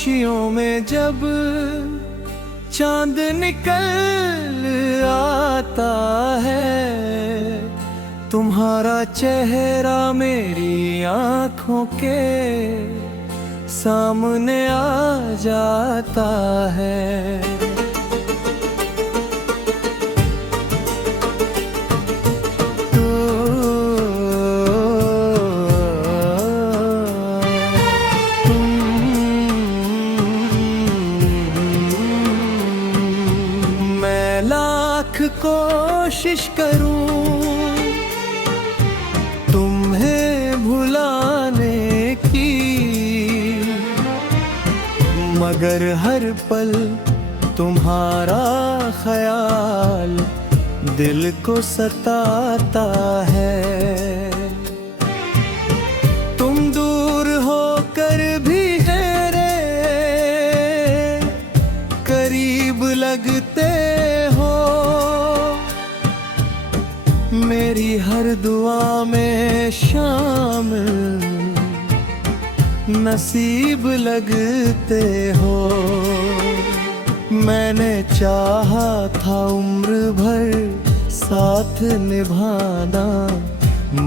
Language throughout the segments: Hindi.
खुशियों में जब चांद निकल आता है, तुम्हारा चेहरा मेरी आँखों के सामने आ जाता है। कोशिश करूं तुम्हें भुलाने की, मगर हर पल तुम्हारा ख्याल दिल को सताता है। तुम दूर होकर भी मेरे करीब लगते हो, मेरी हर दुआ में शामिल नसीब लगते हो। मैंने चाहा था उम्र भर साथ निभाना,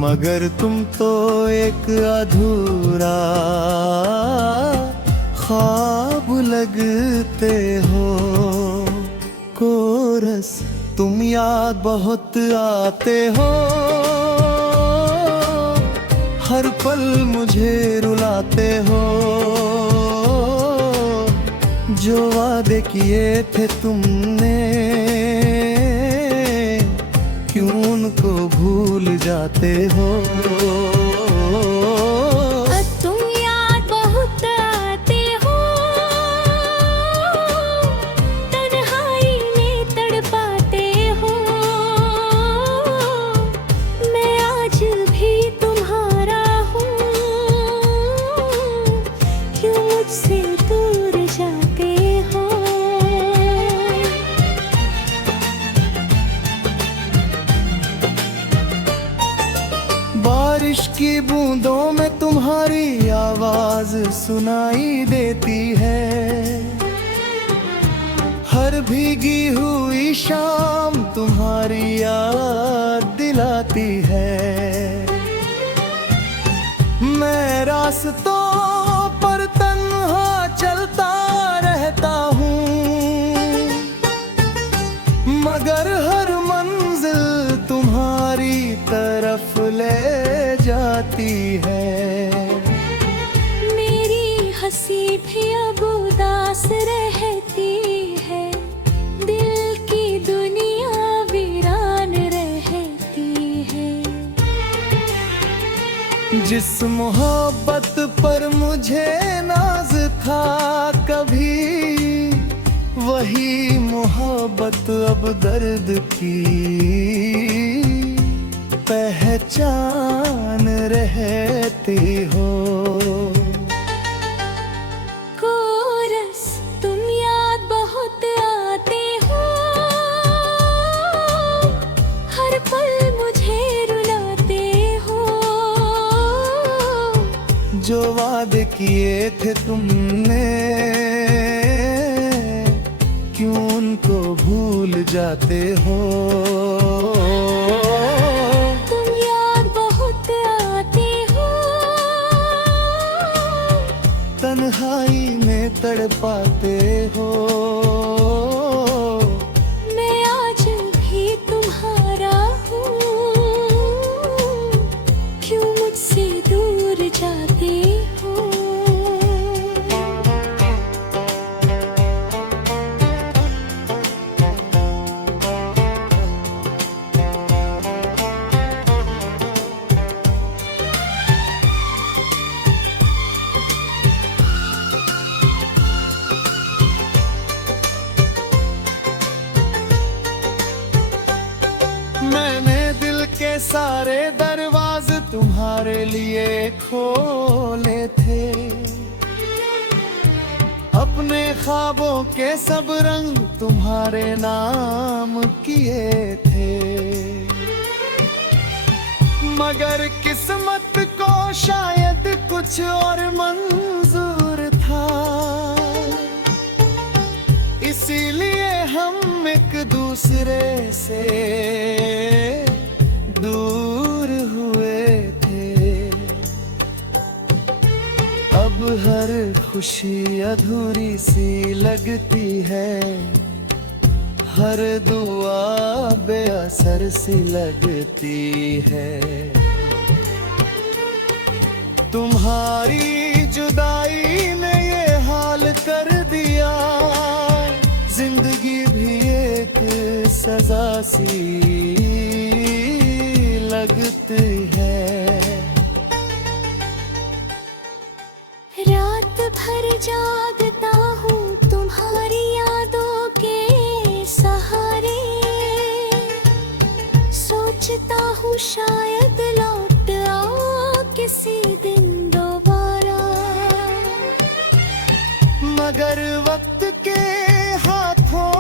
मगर तुम तो एक अधूरा ख्वाब लगते हो। कोरस तुम याद बहुत आते हो, हर पल मुझे रुलाते हो। जो वादे किए थे तुमने, क्यों उनको भूल जाते हो। बारिश की बूंदों में तुम्हारी आवाज सुनाई देती है, हर भीगी हुई शाम तुम्हारी याद दिलाती है। मैं रास्तों पर तन्हा चलता रहता हूँ, मगर हर मंजिल तुम्हारी तरफ ले जाती है। मेरी हंसी भी अब उदास रहती है, दिल की दुनिया वीरान रहती है। जिस मोहब्बत पर मुझे नाज था कभी, वही मोहब्बत अब दर्द की पहचान रहती हो। कोरस तुम याद बहुत आते हो, हर पल मुझे रुलाते हो। जो वादे किए थे तुमने, क्यों उनको भूल जाते हो। तन्हाई में तड़पाते हो, मैं आज भी तुम्हारा हूँ, क्यों मुझसे दूर जाते हो। मैंने दिल के सारे दरवाजे तुम्हारे लिए खोले थे, अपने ख्वाबों के सब रंग तुम्हारे नाम किए थे। मगर किस्मत को शायद कुछ और मंजूर था, दूसरे से दूर हुए थे। अब हर खुशी अधूरी सी लगती है, हर दुआ बेअसर सी लगती है। तुम्हारी जुदाई ने ये हाल कर दिया, जिंदगी भी एक सजा सी लगती है। रात भर जागता हूँ तुम्हारी यादों के सहारे, सोचता हूँ शायद लौट आओ किसी दिन दोबारा। मगर वक्त के हाथों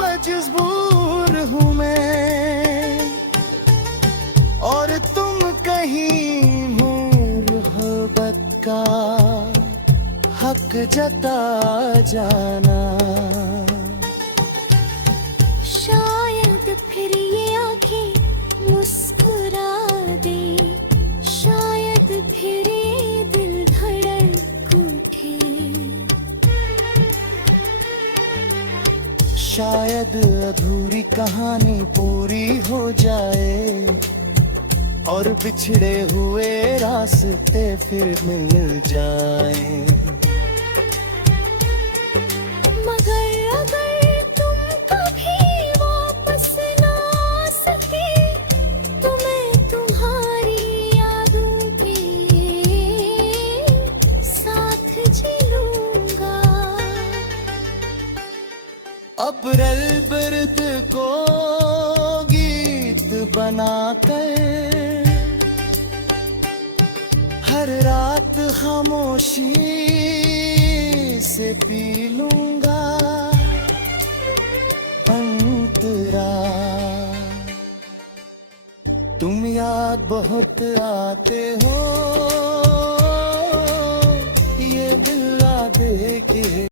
मजबूर हूँ मैं, और तुम कहीं हो मोहब्बत का हक जता जाना। शायद फिर ये आंखें मुस्कुरा दे, शायद फिर ये दिल धड़क उठे। शायद अधूरी कहानी पूरी हो जाए, और बिछड़े हुए रास्ते फिर मिल जाए। मगर अगर तुम कभी वापस ना आ सके, तो मैं तुम्हारी यादों के साथ जी लूंगा। अप्रैल बरद को गीत बनाकर हर रात खामोशी से पी लूंगा अंतरा। तुम याद बहुत आते हो, ये दिल दे के